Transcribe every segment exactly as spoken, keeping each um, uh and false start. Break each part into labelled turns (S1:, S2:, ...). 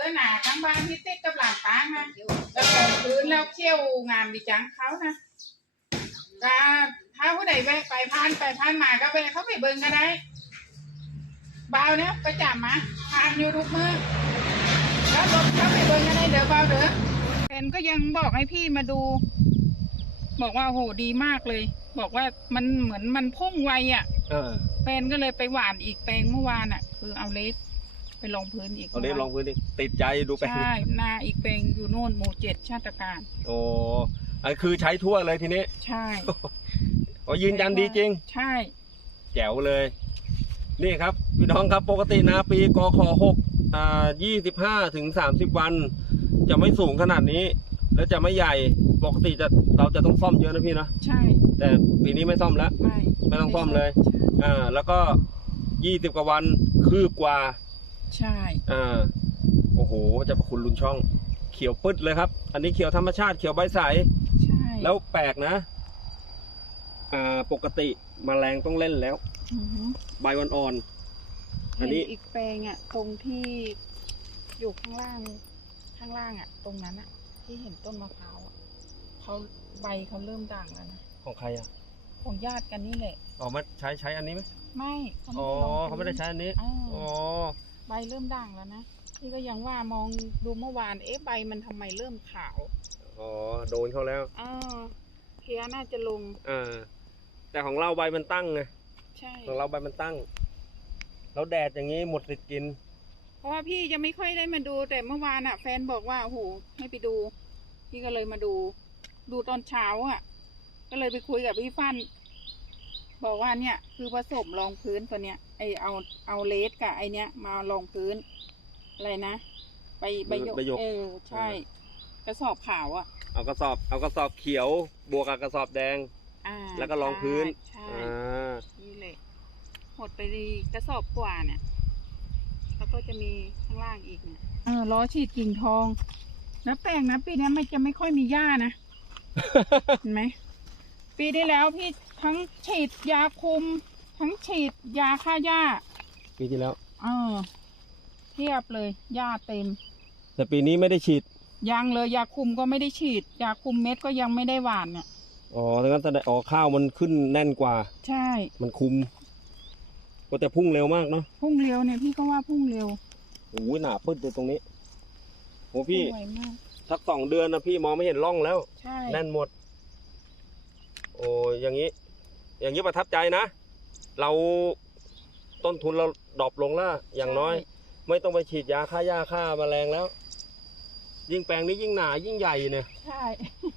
S1: หนาทั้งบ้านที่ติดกับหลานตานะแล้วก็พื้นแล้วเขี้ยวงามดีจังเขานะก็ถ้าผู้ใดแวะไปผ่านไปผ่านมาก็แวะเขาไปเบิ่งก็ได้เบาเนี่ยประจำมาผ่านอยู่ทุกมือแล้วรถเขาไปเบิ่งก็ได้เดี๋ยวเบาเด้อแฟนก็ยังบอกให้พี่มาดู บอกว่าโหดีมากเลย บอกว่ามันเหมือนมันพุ่งไวอ่ะแฟนก็เลยไปหว่านอีกแปลงเมื่อวานอ่ะคือเอาเลสไปลงพื้นอีก
S2: เอาเลสลงพื้นอีกติดใจดูแปลง
S1: ใช่นาอีกแปลงอยู่โน่นหมู่เจ็ดชาติการ
S2: โอ้อันคือใช้ทั่วเลยทีนี้
S1: ใช่
S2: ก็ยืนยันดีจริง
S1: ใช่
S2: แจ๋วเลยนี่ครับพี่น้องครับปกตินาปีกขหกอ่ายี่สิบห้าถึงสามสิบวันจะไม่สูงขนาดนี้แล้วจะไม่ใหญ่ปกติจะเราจะต้องซ่อมเยอะนะพี่นะ
S1: ใช่
S2: แต่ปีนี้ไม่ซ่อมแล้ว
S1: ไม่
S2: ไม่ต้องซ่อมเลยอ่าแล้วก็ยี่สิบกว่าวันคืบกว่า
S1: ใช่
S2: อ่าโอ้โหจะประคุณลุนช่องเขียวปึ๊ดเลยครับอันนี้เขียวธรรมชาติเขียวใบใส
S1: ใช่
S2: แล้วแปลกนะอ่าปกติแมลงต้องเล่นแล้วใบอ่อนๆอันนี้
S1: อีกแปลงอ่ะตรงที่อยู่ข้างล่างข้างล่างอ่ะตรงนั้นอ่ะที่เห็นต้นมะพร้าวอ่ะเขาใบเขาเริ่มด่างแล้วนะ
S2: ของใครอ่ะ
S1: ของญาติกันนี่แหละ
S2: อ๋อมาใช้ใช้อันนี้ไหม
S1: ไม่
S2: อ๋อเขาไม่ได้ใช้อันนี้อ๋อ
S1: ใบเริ่มด่างแล้วนะนี่ก็ยังว่ามองดูเมื่อวานเอ๊ะใบมันทำไมเริ่มขาว
S2: อ๋อโดนเขาแล้ว
S1: อ๋อเพียน่าจะลง
S2: อ่าแต่ของเราใบมันตั้งไง
S1: ใช่
S2: ของเราใบมันตั้งแล้วแดดอย่างนี้หมดสิทธิ์กิน
S1: เพราะว่าพี่จะไม่ค่อยได้มาดูแต่เมื่อวานอ่ะแฟนบอกว่าโอ้โหให้ไปดูพี่ก็เลยมาดูดูตอนเช้าอ่ะก็เลยไปคุยกับพี่ฟันบอกว่าเนี่ยคือผสมรองพื้นตัวเนี้ยไอเอาเอาเลสกับไอเนี้ยมารองพื้นอะไรนะใบใบยกเออใช่กระสอบขาวอ่ะ
S2: เอากระสอบเอากระสอบเขียวบวกกับกระสอบแดงแล้วก็รองพื้น
S1: ใช่นี่เลยหมดไปดีกระสอบกว่าเนี่ยแล้วก็จะมีข้างล่างอีกเนี่ยเออล้อฉีดกิ่งทองแล้วแปลงนะปีนี้ไม่จะไม่ค่อยมีหญ้านะ เห็นไหมปีที่แล้วพี่ทั้งฉีดยาคุมทั้งฉีดยาฆ่าหญ้า
S2: ปีที่แล้ว
S1: เออเทียบเลยหญ้าเต็ม
S2: แต่ปีนี้ไม่ได้ฉีด
S1: ยังเลยยาคุมก็ไม่ได้ฉีดยาคุมเม็ดก็ยังไม่ได้หว่านเนี่ย
S2: อ๋อดังนั้นแสดงอ๋อข้าวมันขึ้นแน่นกว่า
S1: ใช่
S2: มันคุมก็แต่พุ่งเร็วมากเนาะ
S1: พุ่งเร็วเนี่ยพี่ก็ว่าพุ่งเร็ว
S2: โอ้ยหนาปึ๊ดเลยตรงนี้โอ้พี่สักสองเดือนนะพี่มองไม่เห็นร่องแล้ว
S1: ใช่
S2: แน่นหมดโอ้ยอย่างนี้ อย่างนี้ประทับใจนะเราต้นทุนเราดรอปลงแล้วอย่างน้อยไม่ต้องไปฉีดยาฆ่าหญ้าฆ่าแมลงแล้วยิ่งแปลงนี้ยิ่งหนายิ่งใหญ่เนี่ย
S1: ใช่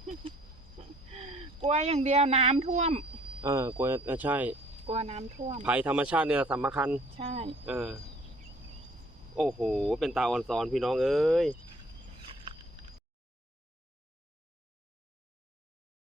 S1: กลัวอย่างเดียวน้ำท่วม
S2: เออกลัวใช่
S1: กลัวน้ำท่วม
S2: ภัยธรรมชาติเนี่ยสำคัญ
S1: ใช่
S2: เออโอ้โหเป็นตาอ่อนซ้อนพี่น้องเอ้ย